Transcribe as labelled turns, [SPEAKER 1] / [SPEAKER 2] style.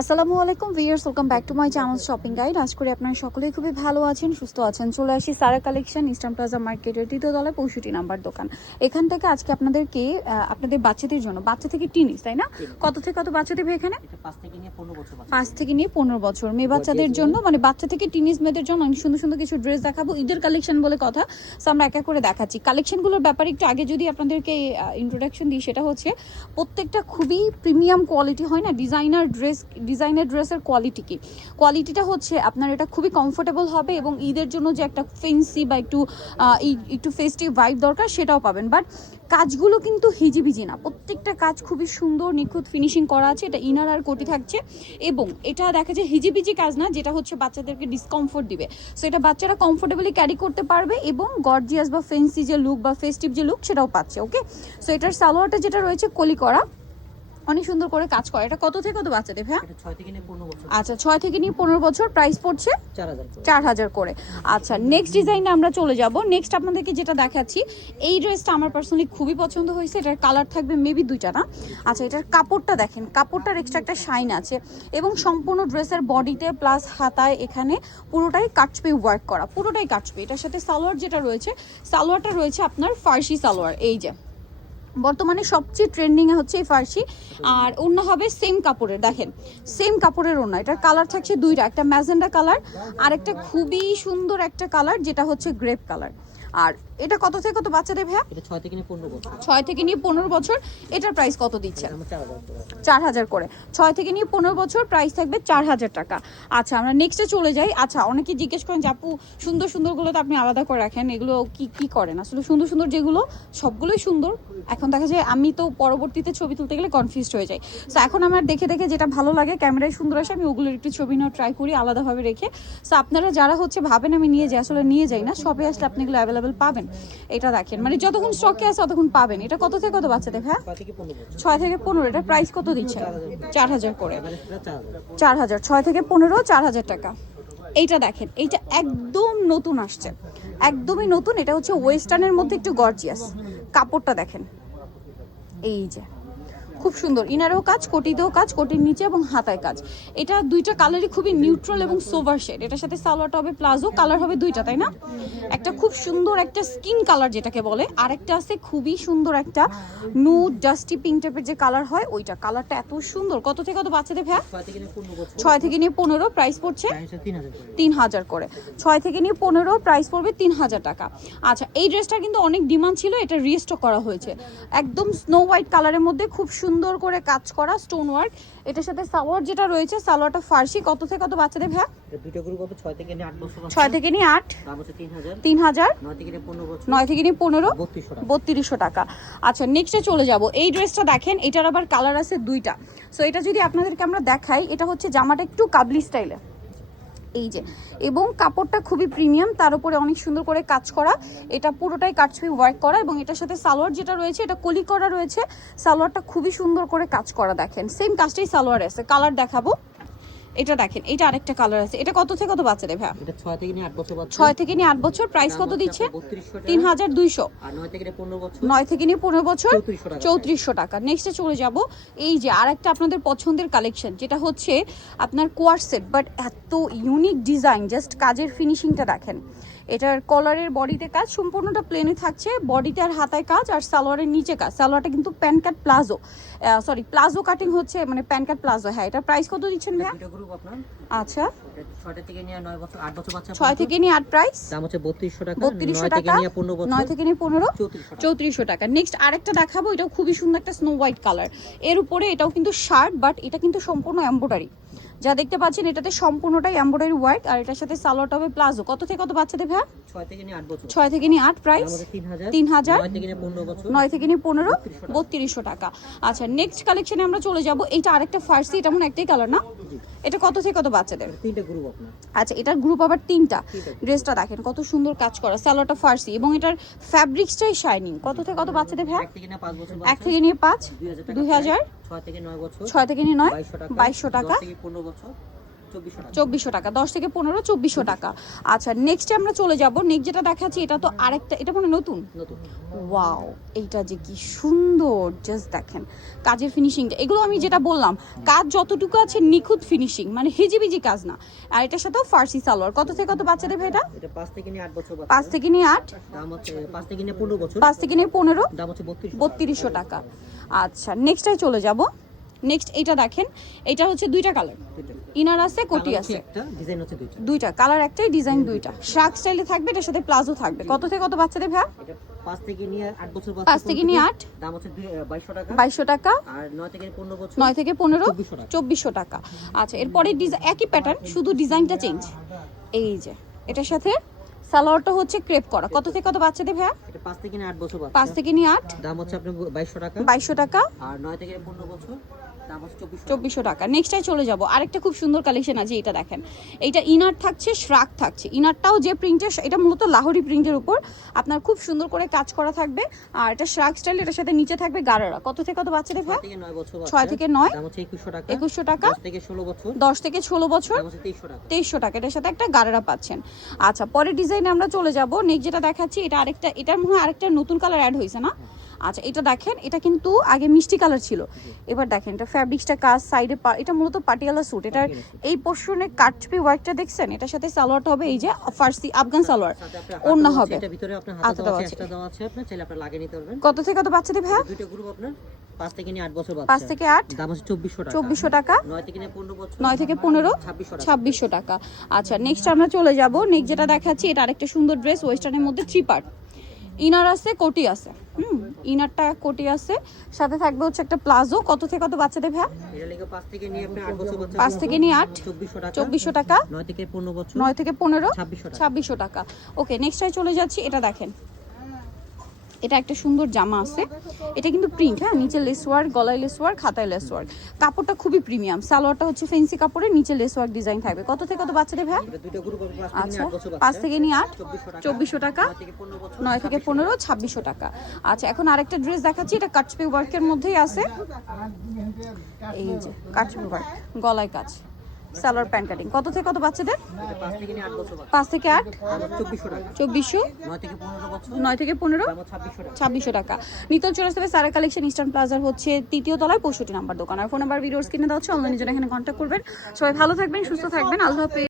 [SPEAKER 1] আসসালামু আলাইকুম viewers welcome back to my channel shopping guide. আজ করে আপনারা সকলেই খুবই ভালো আছেন সুস্থ আছেন। চলে আসি সারা কালেকশন ইস্টার্ন প্লাজা মার্কেটের তৃতীয় তলায় পঁয়ষট্টি নাম্বার দোকান। এখান থেকে আজকে আপনাদেরকে আপনাদের বাচ্চাদের জন্য বাচ্চা থেকে টিনিস তাই না? কত থেকে কত বাচ্চা দেবে এখানে?
[SPEAKER 2] পাঁচ থেকে নিয়ে পনেরো বছর
[SPEAKER 1] পাঁচ থেকে নিয়ে পনেরো বছর। মেয়ে বাচ্চাদের জন্য মানে বাচ্চা থেকে টিনিস মেয়েদের জন্য অনেক সুন্দর সুন্দর কিছু ড্রেস দেখাবো। ঈদের কালেকশন বলে কথা সো আমরা এক এক করে দেখাচ্ছি। কালেকশনগুলোর ব্যাপারে একটু আগে যদি আপনাদেরকে ইন্ট্রোডাকশন দিই সেটা হচ্ছে প্রত্যেকটা খুবই প্রিমিয়াম কোয়ালিটি হয় না? ডিজাইনার ড্রেস ডিজাইনার ড্রেসের কোয়ালিটি কি? কোয়ালিটিটা হচ্ছে আপনার এটা খুবই কমফোর্টেবল হবে এবং ঈদের জন্য যে একটা ফেন্সি বা একটু একটু ফেস্টিভ ভাইব দরকার সেটাও পাবেন। বাট কাজগুলো কিন্তু হিজিবিজি না। প্রত্যেকটা কাজ খুবই সুন্দর, নিখুঁত ফিনিশিং করা আছে। এটা ইনার আর কোটি থাকছে। এবং এটা দেখা যায় হিজিবিজি কাজ না, যেটা হচ্ছে বাচ্চাদেরকে ডিসকমফোর্ট দিবে। সো এটা বাচ্চারা কমফোর্টেবলি ক্যারি করতে পারবে এবং গর্জিয়াস বা ফেন্সি যে লুক বা ফেস্টিভ যে লুক সেটাও পাচ্ছে ওকে সো এটার সালোয়ারটা যেটা রয়েছে কলি করা। অনেক সুন্দর করে কাজ করে। এটা কত থেকে কত বাচ্চাদের হ্যাঁ? আচ্ছা ছয় থেকে নিয়ে পনেরো বছর। প্রাইস পড়ছে
[SPEAKER 2] চার হাজার করে।
[SPEAKER 1] আচ্ছা নেক্সট ডিজাইনে আমরা চলে যাব। নেক্সট আপনাদেরকে যেটা দেখাচ্ছি এই ড্রেসটা আমার পার্সোনালি খুবই পছন্দ হয়েছে। এটার কালার থাকবে মেবি দুইটা না। আচ্ছা এটার কাপড়টা দেখেন। কাপড়টার এক্সট্রা একটা শাইন আছে এবং সম্পূর্ণ ড্রেসের বডিতে প্লাস হাতায় এখানে পুরোটাই কাটচপে ওয়ার্ক করা। পুরোটাই কাটচপে এটার সাথে সালোয়ার যেটা রয়েছে সালোয়ারটা রয়েছে আপনার ফার্সি সালোয়ার। এই যে বর্তমানে সবচেয়ে ট্রেন্ডিং হচ্ছে এই ফার্সি, আর অন্য হবে সেম কাপড়ের, দেখেন সেম কাপড়ের অন্য এটার কালার থাকছে দুইটা, একটা ম্যাজেন্ডা কালার আর একটা খুবই সুন্দর একটা কালার যেটা হচ্ছে গ্রেপ কালার আর এটা কত থেকে কত বাচ্চাদের ভাইয়া?
[SPEAKER 2] এটা ছয় থেকে নিয়ে পনেরো বছর।
[SPEAKER 1] ছয় থেকে নিয়ে পনেরো বছর। এটার প্রাইস কত দিচ্ছে
[SPEAKER 2] এটা আমার চার হাজার করে।
[SPEAKER 1] চার হাজার করে। ছয় থেকে নিয়ে পনেরো বছর প্রাইস থাকবে চার হাজার টাকা। আচ্ছা আমরা নেক্সটে চলে যাই। আচ্ছা অনেকে জিজ্ঞেস করেন যে আপু সুন্দর সুন্দরগুলো তো আপনি আলাদা করে রাখেন এগুলো কি কি করেন? আসলে সুন্দর সুন্দর যেগুলো সবগুলোই সুন্দর। এখন দেখা যায় আমি তো পরবর্তীতে ছবি তুলতে গেলে কনফিউজড হয়ে যাই। সো এখন আমার দেখে দেখে যেটা ভালো লাগে ক্যামেরায় সুন্দর আসে আমি ওগুলোর একটু ছবি নেওয়া ট্রাই করি আলাদাভাবে রেখে। সো আপনারা যারা হচ্ছে ভাবেন আমি নিয়ে যাই আসলে নিয়ে যাই না শপে আসলে আপনি এগুলো অ্যাভেলেবেল পাবেন। এটা দেখেন মানে যতক্ষণ স্টকে আছে ততক্ষণ পাবেন। এটা কত থেকে কত বাচ্চাদের হ্যাঁ
[SPEAKER 2] ছয় থেকে পনেরো।
[SPEAKER 1] এটা প্রাইস কত দিচ্ছে? চার হাজার করে।
[SPEAKER 2] চার হাজার।
[SPEAKER 1] ছয় থেকে পনেরো, চার হাজার টাকা। এইটা দেখেন, এইটা একদম নতুন আসছে। একদমই নতুন। এটা হচ্ছে ওয়েস্টার্নের মধ্যে একটু গর্জিয়াস কাপড়টা দেখেন। এই যে। খুব সুন্দর। ইনারেও কাজ, কোটিতেও কাজ, কোটির নিচে এবং হাতায় কাজ। এটা দুইটা কালারই খুবই নিউট্রাল এবং সোভার শেড এটার সাথে সালোয়ারটা হবে প্লাজো কালার হবে দুইটা, তাই না? একটা খুব সুন্দর একটা স্কিন কালার যেটাকে বলে, আরেকটা আছে খুবই সুন্দর একটা নু ডাস্টি পিঙ্ক টাইপের যে কালার হয়, ওইটা। কালারটা এত সুন্দর। কত থেকে কত বাচ্চাদের ভ্যা
[SPEAKER 2] ছয় থেকে নিয়ে পনেরো
[SPEAKER 1] প্রাইস পড়ছে
[SPEAKER 2] তিন হাজার করে।
[SPEAKER 1] ছয় থেকে নিয়ে পনেরো প্রাইস পড়বে তিন হাজার টাকা। আচ্ছা এই ড্রেসটা কিন্তু অনেক ডিমান্ড ছিল, এটা রিস্টক করা হয়েছে। একদম স্নো হোয়াইট কালারের মধ্যে খুব সুন্দর করে কাজ করা স্টোন ওয়ার্ক এটার সাথে সালোয়ার যেটা রয়েছে সালোয়ারটা ফার্সি। কত থেকে কত বাচ্চাদের ভ্যা
[SPEAKER 2] দুটো গ্রুপ হবে ছয় থেকে নিয়ে আট বছর বাচ্চা।
[SPEAKER 1] থেকে নিয়ে
[SPEAKER 2] থেকে নিয়ে পনেরো বছর।
[SPEAKER 1] থেকে নিয়ে
[SPEAKER 2] টাকা।
[SPEAKER 1] আচ্ছা নেক্সটে চলে যাব। এই ড্রেসটা দেখেন এটার আবার কালার আছে দুইটা। সো এটা যদি আপনাদেরকে আমরা দেখাই এটা হচ্ছে জামাটা একটু কাবলি স্টাইলে এই যে, এবং কাপড়টা খুবই প্রিমিয়াম তার উপরে অনেক সুন্দর করে কাজ করা। এটা পুরোটাই কাটছবি ওয়ার্ক করা এবং এটার সাথে সালোয়ার যেটা রয়েছে, এটা কলি করা রয়েছে। সালোয়ারটা খুবই সুন্দর করে কাজ করা, দেখেন। সেম কাজটাই সালোয়ার আছে। কালার দেখাবো। এটা দেখেন এটা আরেকটা কালার আছে। এটা কত থেকে কত বাচ্চাদের ভাই
[SPEAKER 2] এটা 6 থেকে নিয়ে আট বছর বাচ্চা।
[SPEAKER 1] 6 থেকে নিয়ে 8 বছর প্রাইস কত দিচ্ছে?
[SPEAKER 2] বত্রিশশো
[SPEAKER 1] তিন হাজার দুইশো।
[SPEAKER 2] আর 9 থেকে নিয়ে পনেরো বছর।
[SPEAKER 1] 9 থেকে নিয়ে পনেরো বছর
[SPEAKER 2] চৌত্রিশশো টাকা।
[SPEAKER 1] নেক্সটে চলে যাব। এই যে আরেকটা আপনাদের পছন্দের কালেকশন যেটা হচ্ছে আপনার কোয়ার সেট বাট এত ইউনিক ডিজাইন জাস্ট কাজের ফিনিশিংটা দেখেন। এটার কলারের বডিতে কাজ সম্পূর্ণটা প্লেনে থাকছে। বডিতে আর হাতায় কাজ আর সালোয়ারের নিচে কাজ। সালোয়ারটা কিন্তু pan cut palazzo sorry palazzo cutting হচ্ছে মানে প্যান কাট প্লাজো হ্যাঁ এটা প্রাইস কত দিচ্ছেন
[SPEAKER 2] আপনার?
[SPEAKER 1] আচ্ছা। ছয় থেকে নিয়ে আট প্রাইস
[SPEAKER 2] দাম হচ্ছে বত্রিশশো টাকা
[SPEAKER 1] বত্রিশশো
[SPEAKER 2] নয় থেকে
[SPEAKER 1] টাকা
[SPEAKER 2] নিয়ে পনেরো
[SPEAKER 1] থেকে নিয়ে
[SPEAKER 2] চৌত্রিশশো টাকা।
[SPEAKER 1] নেক্সট আরেকটা দেখাবো এটাও খুবই সুন্দর একটা স্নো হোয়াইট কালারের উপরে এটাও কিন্তু শার্ট বাট এটা কিন্তু সম্পূর্ণ এম্ব্রয়ডারি যা দেখতে পাচ্ছেন এটাতে সম্পূর্ণটাই এম্ব্রয়ডারি ওয়ার্ক আর এটার সাথে সালোয়ারটা হবে প্লাজো কত থেকে কত বাচ্চাদের ভাই
[SPEAKER 2] ছয় থেকে নিয়ে আট
[SPEAKER 1] প্রাইস?
[SPEAKER 2] তিন হাজার। নয় থেকে নিয়ে পনেরো
[SPEAKER 1] বত্রিশশো টাকা। আচ্ছা নেক্সট কালেকশনে আমরা চলে যাব। এটা আরেকটা ফার্সি এটা মনে একটাই কালার না? এটা কত থেকে কত বাচ্চাদের? আচ্ছা এটার গ্রুপ আবার তিনটা। ড্রেসটা দেখেন কত সুন্দর কাজ করা। সালোয়ারটা ফার্সি এবং এটার ফ্যাব্রিক্সটাই শাইনিং কত থেকে কত বাচ্চাদের ভাই?
[SPEAKER 2] এক থেকে নিয়ে পাঁচ দুই হাজার ছয় থেকে নয়
[SPEAKER 1] নিয়ে
[SPEAKER 2] বাইশশো টাকা। পনেরো বছর। চব্বিশশো টাকা।
[SPEAKER 1] দশ থেকে পনেরো চব্বিশশো টাকা। আচ্ছা নেক্সটে আমরা চলে যাব। নেক্সট যেটা দেখাচ্ছি এটা তো আরেকটা এটা মানে নতুন? ওয়াও এইটা যে কি সুন্দর জাস্ট দেখেন। কাজের ফিনিশিংটা এগুলো আমি যেটা বললাম কাজ যতটুকু আছে নিখুঁত ফিনিশিং মানে হিজিবিজি কাজ না। আর এটার সাথেও ফার্সি সালোয়ার। কত থেকে কত বাচ্চাদের ভাই এটা?
[SPEAKER 2] পাঁচ থেকে নিয়ে আট বছর
[SPEAKER 1] পাঁচ থেকে নিয়ে আট?
[SPEAKER 2] পাঁচ থেকে নিয়ে পনেরো বছর।
[SPEAKER 1] পাঁচ থেকে নিয়ে পনেরো? বত্রিশশো টাকা। আচ্ছা নেক্সটটায় চলে যাব। নেক্সট এইটা দেখেন। এটা হচ্ছে দুইটা কালার ইনার আছে কোটি আছে।
[SPEAKER 2] দুইটা।
[SPEAKER 1] কালার একটাই ডিজাইন দুইটা। শ্রাক স্টাইলে থাকবে এটার সাথে প্লাজো থাকবে। কত থেকে কত বাচ্চাদের ভাই?
[SPEAKER 2] পাঁচ থেকে নিয়ে আট বছর
[SPEAKER 1] পাঁচ থেকে নিয়ে আট।
[SPEAKER 2] দাম হচ্ছে বাইশশো টাকা।
[SPEAKER 1] বাইশশো টাকা।
[SPEAKER 2] আর নয় থেকে পনেরো বছর।
[SPEAKER 1] নয় থেকে পনেরো
[SPEAKER 2] চব্বিশশো টাকা।
[SPEAKER 1] আচ্ছা এরপরে একই প্যাটার্ন শুধু ডিজাইনটা চেঞ্জ এই যে এটার সাথে সালোয়ারটা হচ্ছে ক্রেপ করা। কত থেকে কত বাচ্চাদের ভাইয়া
[SPEAKER 2] পাঁচ থেকে নিয়ে আট বছর
[SPEAKER 1] পাঁচ থেকে নিয়ে আট।
[SPEAKER 2] দাম হচ্ছে আপনার বাইশশো টাকা।
[SPEAKER 1] বাইশশো টাকা।
[SPEAKER 2] আর নয় থেকে পনেরো বছর। চব্বিশশো
[SPEAKER 1] টাকা। নেক্সটাই চলে যাব। আরেকটা খুব সুন্দর কালেকশন আছে এটা দেখেন। এইটা ইনার থাকছে শ্রাক থাকছে। ইনারটাও যে প্রিন্টের এটা মূলত লাহোরি প্রিন্টের উপর আপনার খুব সুন্দর করে কাজ করা থাকবে। আর এটা শ্রাক স্টাইল এটার সাথে নিচে থাকবে গারারা। কত থেকে কত বাচ্চাদের ভাই?
[SPEAKER 2] ছয় থেকে নয় একুশশো টাকা। দশ থেকে ষোলো বছর। তেইশশো টাকা।
[SPEAKER 1] তেইশশো টাকা। এটার সাথে একটা গারারা পাচ্ছেন। আচ্ছা পরের ডিজাইনে আমরা চলে যাব। নেক্সট যেটা দেখাচ্ছি এটা আরেকটা এটার মনে হয় আরেকটা নতুন কালার অ্যাড হয়েছে না? আচ্ছা এটা দেখেন এটা কিন্তু আগে মিষ্টি কালার ছিল। এবার দেখেন এটা ফ্যাব্রিক্সটা কাজ সাইডে এটা মূলত পাটিয়ালা স্যুট এটার এই পোর্শনে কাটপি ওয়ার্কটা দেখছেন? এটার সাথে সালোয়ারটা হবে এই যে ফার্সি আফগান সালোয়ার। ওড়না হবে। কত থেকে কত ভাইয়া?
[SPEAKER 2] দুইটা গ্রুপ আপনার পাঁচ থেকে আট বছর
[SPEAKER 1] পাঁচ থেকে আট?
[SPEAKER 2] দাম হচ্ছে চব্বিশশো টাকা।
[SPEAKER 1] চব্বিশশো টাকা?
[SPEAKER 2] নয় থেকে পনেরো ছাব্বিশশো টাকা।
[SPEAKER 1] আচ্ছা নেক্সট আমরা চলে যাব। নেক্সট যেটা দেখাচ্ছি এটা আরেকটা সুন্দর ড্রেস ওয়েস্টার্নের মধ্যে থ্রি পার্ট ইনার আছে কোটি আছে। হুম ইনারটা কোটি আছে। সাথে থাকবে হচ্ছে একটা প্লাজো। কত থেকে কত বাচ্চাদের
[SPEAKER 2] ভ্যা পাঁচ থেকে নিয়ে আট। চব্বিশশো টাকা। নয় থেকে পনেরো ছাব্বিশশো টাকা।
[SPEAKER 1] ওকে নেক্সট চলে যাচ্ছি। এটা দেখেন। এটা একটা সুন্দর জামা আছে। এটা কিন্তু প্রিন্ট হ্যাঁ? নিচে লেস ওয়ার্ক গলায় লেস ওয়ার্ক খাতায় লেস ওয়ার্ক কাপড়টা খুবই প্রিমিয়াম সালোয়ারটা হচ্ছে ফেন্সি কাপড়ের, নিচে লেস ওয়ার্ক ডিজাইন থাকবে। কত থেকে কত বাচ্চাদের ভাই? আচ্ছা পাঁচ থেকে নিয়ে আট?
[SPEAKER 2] চব্বিশশো টাকা। নয় থেকে পনেরো বছর
[SPEAKER 1] নয় থেকে পনেরো ছাব্বিশশো টাকা। আচ্ছা এখন আরেকটা ড্রেস দেখাচ্ছি। এটা কাটপে ওয়ার্কের মধ্যেই আছে। এই যে কাটপে ওয়ার্ক গলায় কাজ। Salwar pant cutting. কত থেকে কত বাচ্চাদের?
[SPEAKER 2] পাঁচ থেকে আট। চব্বিশশো? নয় থেকে পনেরো? ছাব্বিশশো টাকা।
[SPEAKER 1] নিতল চলে সারা কালেকশন ইস্টার্ন প্লাজার হচ্ছে তৃতীয় তলায় পঁয়ষট্টি নাম্বার দোকান। আর ফোন নাম্বার ভিডিওর স্ক্রিনে দেওয়া হচ্ছে অনলাইনে জন্য এখানে কন্ট্যাক্ট করবেন। সবাই ভালো থাকবেন, সুস্থ থাকবেন। আল্লাহ